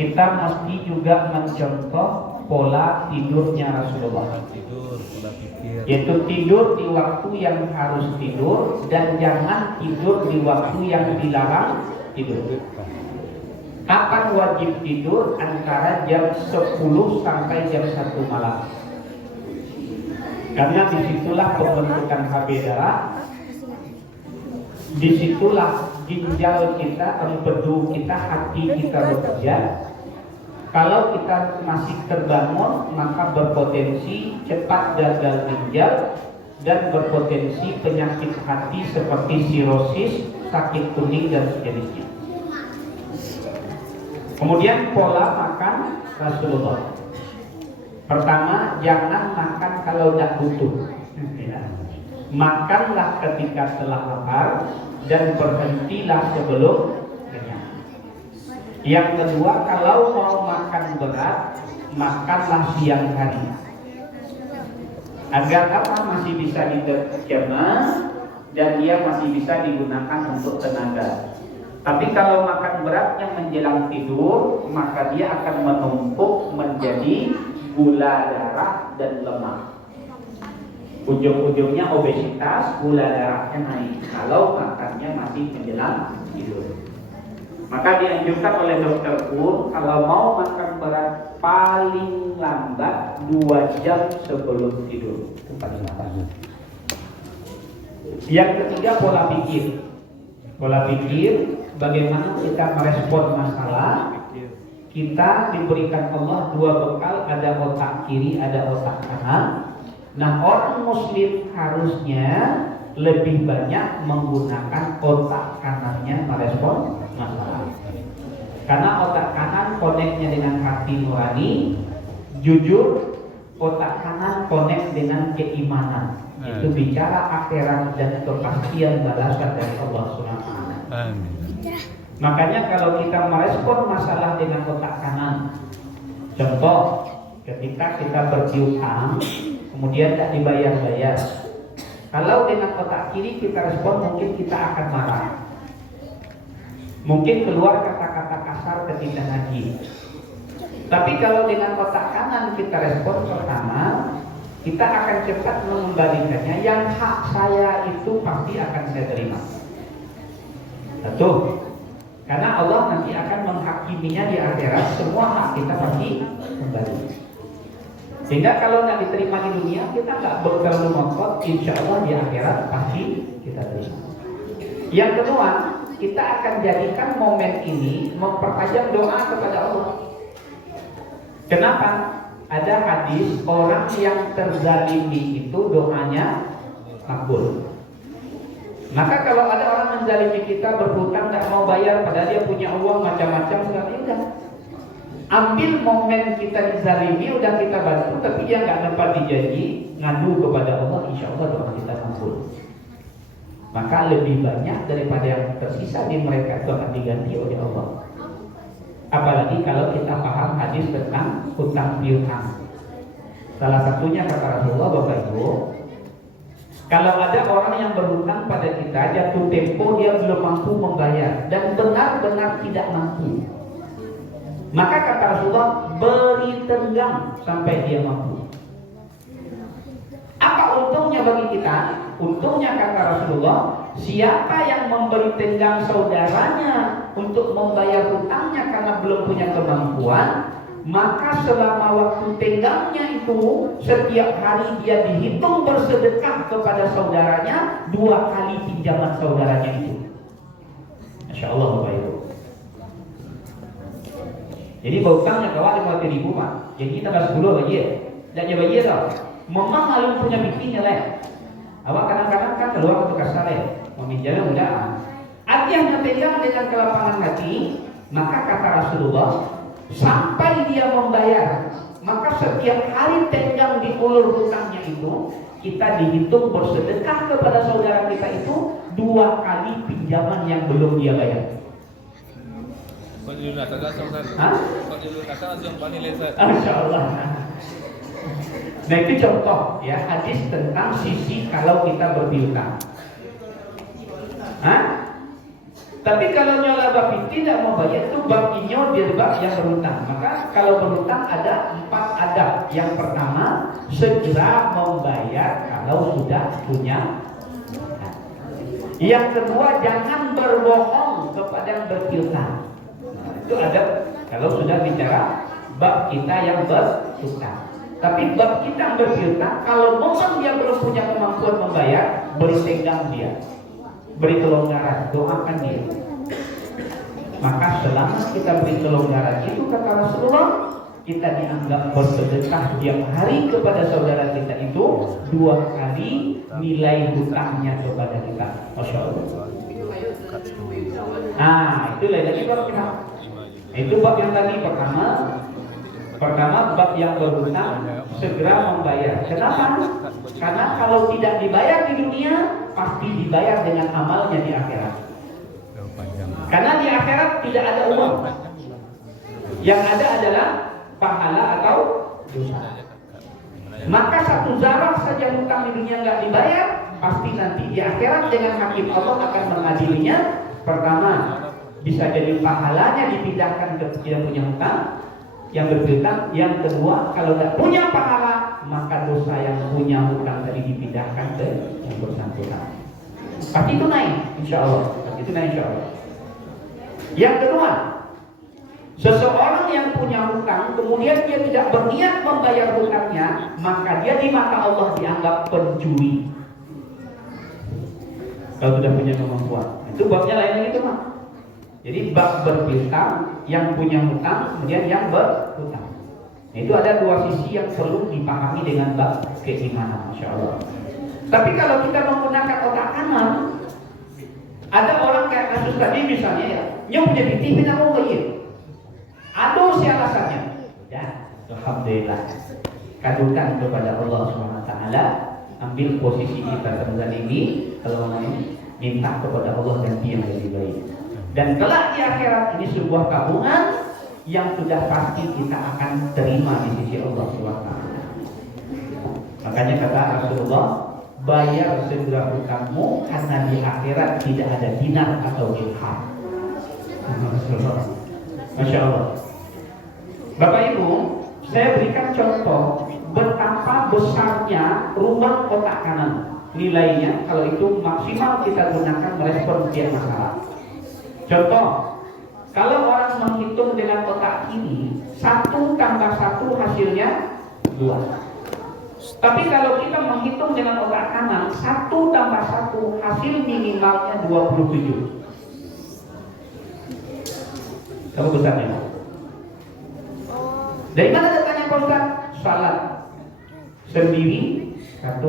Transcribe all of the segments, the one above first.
kita mesti juga mencontoh pola tidurnya Rasulullah. Tidur, pola pikir. Yaitu tidur di waktu yang harus tidur dan jangan tidur di waktu yang dilarang tidur. Kapan wajib tidur? Antara jam 10 sampai jam 1 malam. Karena disitulah pembentukan HB darah, disitulah ginjal kita, empedu kita, hati kita bekerja. Kalau kita masih terbangun, maka berpotensi cepat gagal ginjal dan berpotensi penyakit hati seperti sirosis, sakit kuning dan sejenisnya. Kemudian pola makan Rasulullah. Pertama, jangan makan kalau tidak butuh. Makanlah ketika telah lapar dan berhentilah sebelum kenyang. Yang kedua, kalau mau makan berat, makanlah siang hari. Agar apa? Masih bisa dicerna dan dia masih bisa digunakan untuk tenaga. Tapi kalau makan berat yang menjelang tidur, maka dia akan menumpuk menjadi gula darah dan lemak. Ujung-ujungnya obesitas, gula darahnya naik kalau makannya masih menjelang tidur. Maka dianjurkan oleh dokter pun kalau mau makan berat paling lambat 2 jam sebelum tidur. Itu paling lambat. Yang ketiga, pola pikir. Pola pikir, bagaimana kita merespon masalah. Kita diberikan Allah 2 bekal, ada otak kiri, ada otak kanan. Nah, orang muslim harusnya lebih banyak menggunakan otak kanannya merespon masalah. Karena otak kanan koneknya dengan hati nurani, jujur, otak kanan konek dengan keimanan. Itu bicara akhirat dan kepastian balasan dari Allah SWT. Makanya kalau kita merespon masalah dengan otak kanan, contoh ketika kita berpiutang kemudian tidak dibayar-bayar, kalau dengan otak kiri kita respon, mungkin kita akan marah, mungkin keluar kata-kata kasar ketika ngaji. Tapi kalau dengan otak kanan kita respon, pertama kita akan cepat mengembalikannya. Yang hak saya itu pasti akan saya terima. Satu, karena Allah nanti akan menghakiminya di akhirat, semua hak kita pasti kembali. Sehingga kalau tidak diterima di dunia, kita nggak berterlalu ngotot, insya Allah di akhirat pasti kita terima. Yang kedua, kita akan jadikan momen ini mempertajam doa kepada Allah. Kenapa? Ada hadis orang yang terzalimi itu doanya makbul. Maka kalau ada orang menzalimi kita, berhutang, tidak mau bayar, padahal dia punya uang macam-macam, udah ambil momen kita dizalimi, udah kita bantu, tapi dia nggak dapat dijanji, ngadu kepada Allah, insya Allah doa kita makbul. Maka lebih banyak daripada yang tersisa di mereka itu akan diganti oleh Allah. Apalagi kalau kita paham hadis tentang hutang piutang. Salah satunya kata Rasulullah, Bapak Ibu, kalau ada orang yang berhutang pada kita, jatuh tempo dia belum mampu membayar dan benar-benar tidak mampu, maka kata Rasulullah, beri tenggang sampai dia mampu. Apa untungnya bagi kita? Untungnya kata Rasulullah, siapa yang memberi tenggang saudaranya untuk membayar hutangnya karena belum punya kemampuan, maka selama waktu tenggangnya itu, setiap hari dia dihitung bersedekah kepada saudaranya 2 kali pinjaman saudaranya itu. Masya Allah Bapak Ibu. Jadi berhutangnya kawan 50.000 Pak. Jadi kita dah 10 bayar. Dan dia bayar tau. Memang malu punya bikinnya lah. Awak kadang-kadang kan keluar ke kasar ya, meminjamnya mudah. Artinya pegang dengan kelapangan hati, maka kata Rasulullah, sampai dia membayar, maka setiap hari tenggang di ulur hutangnya itu, kita dihitung bersedekah kepada saudara kita itu 2 kali pinjaman yang belum dia bayar. Masya Allah. Nah itu contoh ya, hadis tentang sisi kalau kita berpiutang. Tapi kalau nyola bab tidak mau bayar itu bab inyo dia bab yang berhutang. Maka kalau berhutang ada 4 adab. Yang pertama, segera membayar kalau sudah punya. Yang kedua, jangan berbohong kepada yang berpiutang. Itu adab kalau sudah bicara bab kita yang berhutang. Tapi bab kita yang berpiutang, kalau momen dia belum punya kemampuan membayar, beri tenggang dia, beri kelonggaran, doakan dia. Maka selama kita beri kelonggaran itu, kata Rasulullah, kita dianggap bersedekah tiap hari kepada saudara kita itu 2 kali nilai hutangnya kepada kita. Masya Allah. Nah, itu lain lagi bab kita. Itu bab yang tadi pertama bab yang berhutang segera membayar. Kenapa? Karena kalau tidak dibayar di dunia, pasti dibayar dengan amalnya di akhirat. Karena di akhirat tidak ada uang. Yang ada adalah pahala atau dosa. Maka 1 zarah saja hutang di dunia nggak dibayar, pasti nanti di akhirat dengan hakim Allah akan mengadilinya. Pertama, bisa jadi pahalanya dipindahkan ke yang punya hutang, yang berhutang. Yang kedua, kalau tidak punya pahala, maka dosa yang punya hutang tadi dipindahkan ke yang bersangkutan. Pasti itu naik, insya Allah. Itu naik, insya Allah. Yang kedua, seseorang yang punya hutang kemudian dia tidak berniat membayar hutangnya, maka dia di mata Allah dianggap pencuri. Kalau sudah punya kemampuan, itu babnya lain lagi tuh, Mak. Jadi bab berpiutang, yang punya hutang, kemudian yang berhutang. Nah, itu ada 2 sisi yang perlu dipahami dengan bab keimanan, Masya Allah. Tapi kalau kita menggunakan otak kanan, ada orang kayak kasus tadi misalnya ya, nyo punya titik bina mau bayar. Aduh si alasannya. Ya, alhamdulillah. Kadukan kepada Allah SWT. Ambil posisi kita tengah ini, kalau mau minta kepada Allah ganti yang lebih baik. Dan kelak di akhirat ini sebuah tabungan yang sudah pasti kita akan terima di sisi Allah SWT. Makanya kata Rasulullah, bayar segera hutangmu karena di akhirat tidak ada dinar atau dirham. Masya Allah. Bapak Ibu, saya berikan contoh betapa besarnya rumah otak kanan. Nilainya kalau itu maksimal kita gunakan merespon setiap masalah. Contoh, kalau orang menghitung dengan otak kiri, 1 tambah 1 hasilnya 2. Tapi kalau kita menghitung dengan otak kanan, 1 tambah 1 hasil minimalnya 27. Kamu besarnya? Dari mana datanya Pak Ustaz? Salat sendiri 1,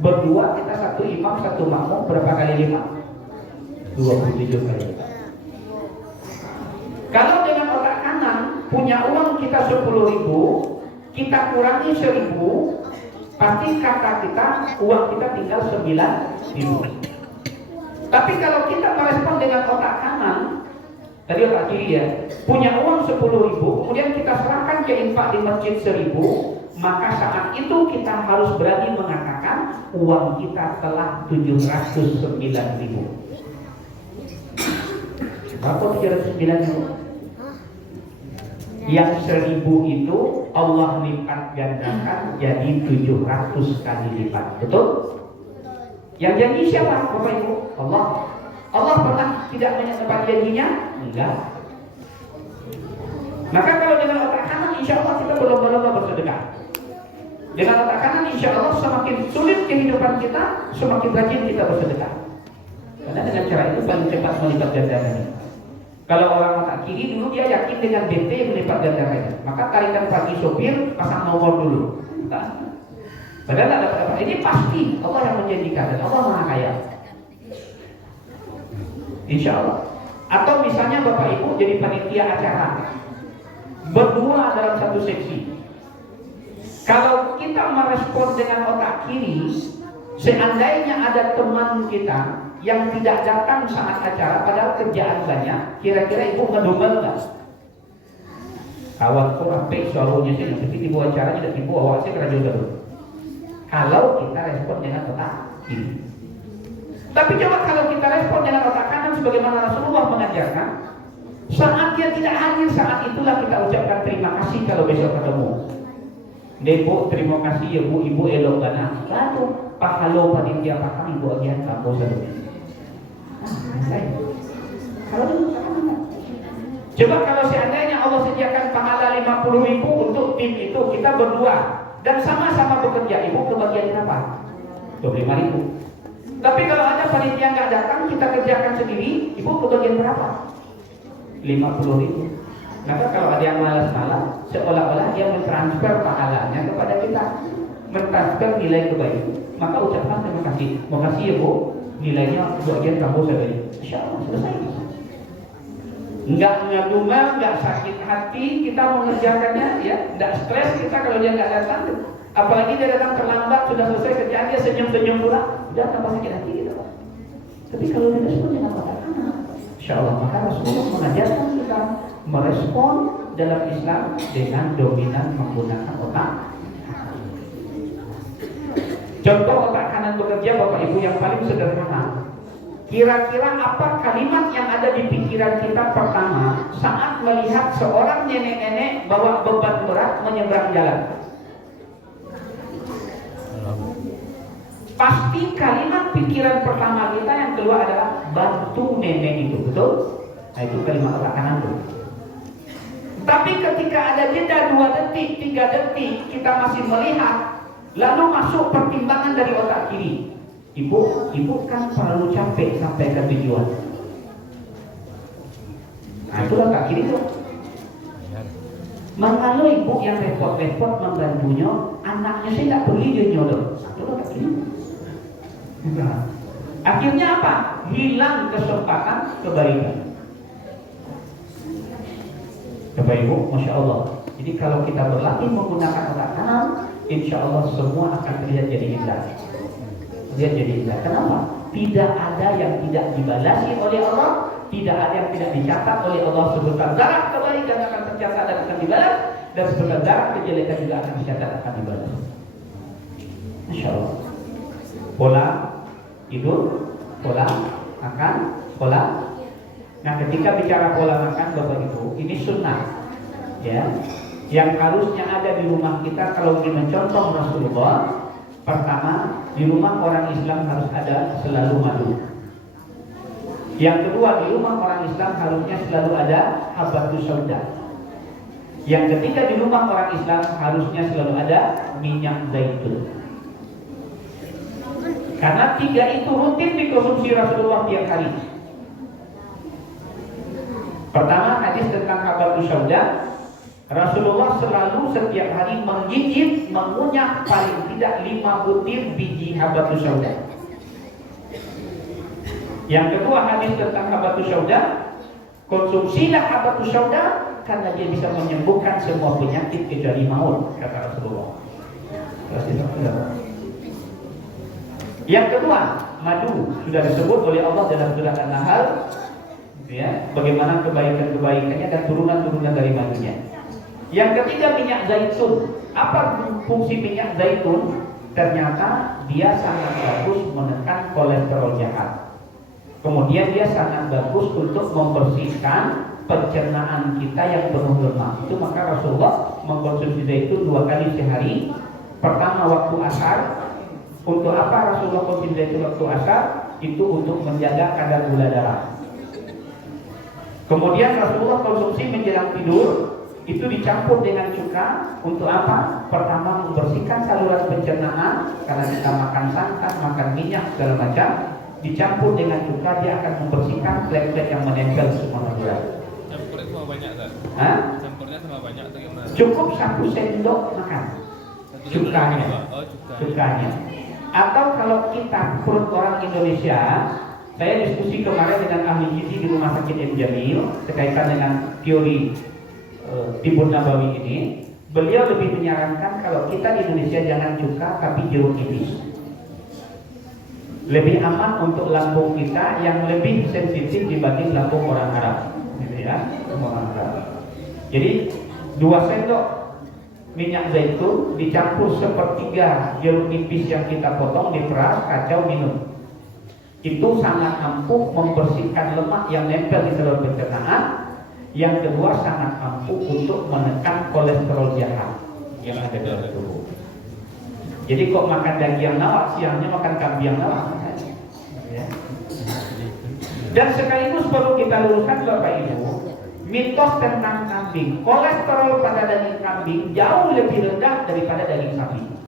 berdua kita 1 imam 1 makmum, berapa kali 5? 27 kali. Kalau dengan otak kanan punya uang kita 10.000, kita kurangi 1.000, pasti kata kita uang kita tinggal 9.000. Tapi kalau kita merespon dengan otak kanan, tadi otak kiri ya, punya uang 10.000, kemudian kita serahkan ke infak di masjid 1.000, maka saat itu kita harus berani mengatakan uang kita telah 709.000. Berapa 709.000? Yang 1.000 itu Allah lipat gandakan jadi 700 kali lipat. Betul? Yang janji siapa Bapak Ibu? Allah. Allah pernah tidak menyebut janjinya? Enggak. Maka kalau dengan otak kanan insya Allah kita berlomba-lomba bersedekah. Dengan otak kanan insya Allah semakin sulit kehidupan kita, semakin rajin kita bersedekah. Karena dengan cara itu paling cepat melipat gandakan. Kalau orang otak kiri dulu dia yakin dengan BT melipat gandakannya, maka tarikan pagi sopir pasang nomor dulu. Nah, padahal ada apa? Ini pasti Allah yang menjanjikan dan Allah Maha Kaya. Insya Allah. Atau misalnya Bapak Ibu jadi panitia acara, berdua dalam satu seksi. Kalau kita merespon dengan otak kiri, seandainya ada teman kita yang tidak datang saat acara padahal kerjaan banyak, kira-kira ibu ngedumel nggak? Kawan kok apik suaranya sih, tapi ibu acara tidak ibu awasnya kerja dulu. Kalau kita respon dengan otak kiri. Tapi coba kalau kita respon dengan otak kanan, lakukan sebagaimana Rasulullah mengajarkan. Saat dia tidak hadir, saat itulah kita ucapkan terima kasih kalau besok ketemu. Depo, terima kasih ya Bu, Ibu elok gana. Lalu pahalo panitia pakang Ibu agian kamu selalu. Kalau dulu coba kalau seandainya Allah sediakan pahala 50.000 untuk tim itu, kita berdua dan sama-sama bekerja, Ibu kebagian berapa? 25.000. Tapi kalau ada panitia nggak datang, kita kerjakan sendiri, Ibu kebagian berapa? 50.000. Maka kalau ada yang malas-malas, seolah-olah dia mentransfer pahalanya kepada kita, mentransfer nilai kebaikan. Maka ucapkan terima kasih. Makasih ya Bu, nilainya bagian kamu sendiri. Insya Allah selesai. Nggak ngedumel, nggak sakit hati kita mengerjakannya, ya, nggak stres kita kalau dia nggak datang. Apalagi dia datang terlambat, sudah selesai kerjaan dia senyum-senyum pula, udah tambah sakit hati gitu. Tapi kalau dia respon dengan mata kanan, insya Allah maka Rasulullah mengajarkan kita merespon dalam Islam dengan dominan menggunakan otak. Contoh otak kanan bekerja Bapak Ibu yang paling sederhana. Kira-kira apa kalimat yang ada di pikiran kita pertama saat melihat seorang nenek-nenek bawa beban berat menyeberang jalan? Pasti kalimat pikiran pertama kita yang keluar adalah bantu nenek itu, betul? Nah itu kalimat otak kanan tuh. Tapi ketika ada jeda 2 detik, 3 detik kita masih melihat, lalu masuk pertimbangan dari otak kiri. Ibu kan terlalu capek sampai ke tujuan. Nah itulah otak kiri tuh. Mengalu ibu yang repot-repot membantunya, anaknya saya tidak beli dia nyodor. Itulah otak kiri. Nah, akhirnya apa? Hilang kesempatan kebaikan. Bapak Ibu, Masya Allah. Jadi kalau kita berlatih menggunakan otak kanan, insya Allah semua akan terlihat jadi indah. Terlihat jadi indah. Kenapa? Tidak ada yang tidak dibalasi oleh Allah, tidak ada yang tidak dicatat oleh Allah. Sebesar darah kebaikan akan tercatat dan akan dibalas, dan sebesar darah kejelekan juga akan dicatat dan akan dibalas. Masya Allah. Pola tidur, pola makan, pola. Nah, ketika bicara pola makan Bapak Ibu, ini sunnah, ya. Yang harusnya ada di rumah kita kalau ingin mencontoh Rasulullah, pertama di rumah orang Islam harus ada selalu madu. Yang kedua di rumah orang Islam harusnya selalu ada habatus sauda. Yang ketiga di rumah orang Islam harusnya selalu ada minyak zaitun. Karena 3 itu rutin dikonsumsi Rasulullah tiap hari. Pertama, hadis tentang habatus sauda. Rasulullah selalu setiap hari menggigit, mengunyah paling tidak 5 butir biji habatus sauda. Yang kedua, hadis tentang habatus sauda. Konsumsilah habatus sauda karena dia bisa menyembuhkan semua penyakit kecuali maut, kata Rasulullah. Yang kedua, madu sudah disebut oleh Allah dalam surah An-Nahl, ya, bagaimana kebaikan-kebaikannya dan turunan-turunan dari madunya. Yang ketiga, minyak zaitun. Apa fungsi minyak zaitun? Ternyata dia sangat bagus menekan kolesterol jahat. Kemudian dia sangat bagus untuk membersihkan pencernaan kita yang penuh lemak. Itu maka Rasulullah mengkonsumsi zaitun 2 kali sehari. Pertama waktu asar. Untuk apa Rasulullah konsumsi zaitun waktu asar? Itu untuk menjaga kadar gula darah. Kemudian Rasulullah konsumsi menjelang tidur. Itu dicampur dengan cuka. Untuk apa? Pertama membersihkan saluran pencernaan, karena kita makan santan, makan minyak segala macam. Dicampur dengan cuka, dia akan membersihkan flek-flek yang menempel semua saluran. Campurnya sama banyak tak? Hah? Campurnya sama banyak atau gimana? Cukup 1 sendok makan cukanya. Oh, cuka. Cukanya. Atau kalau kita perut orang Indonesia, saya diskusi kemarin dengan ahli gizi di Rumah Sakit M. Jamil terkaitan dengan teori Tibun Nabawi ini. Beliau lebih menyarankan kalau kita di Indonesia jangan cuka tapi jeruk nipis. Lebih aman untuk lambung kita yang lebih sensitif dibanding lambung orang Arab, gitu ya, orang Arab. Jadi 2 sendok minyak zaitun dicampur 1/3 jeruk nipis yang kita potong, diperas, kacau, minum. itu sangat ampuh membersihkan lemak yang nempel di saluran pencernaan. Yang kedua, sangat ampuh untuk menekan kolesterol jahat yang ada dalam tubuh. Jadi kok makan daging nawak, siangnya makan kambing nawak. Ya. Dan sekaligus perlu kita luruskan Bapak Ibu, mitos tentang kambing. Kolesterol pada daging kambing jauh lebih rendah daripada daging sapi.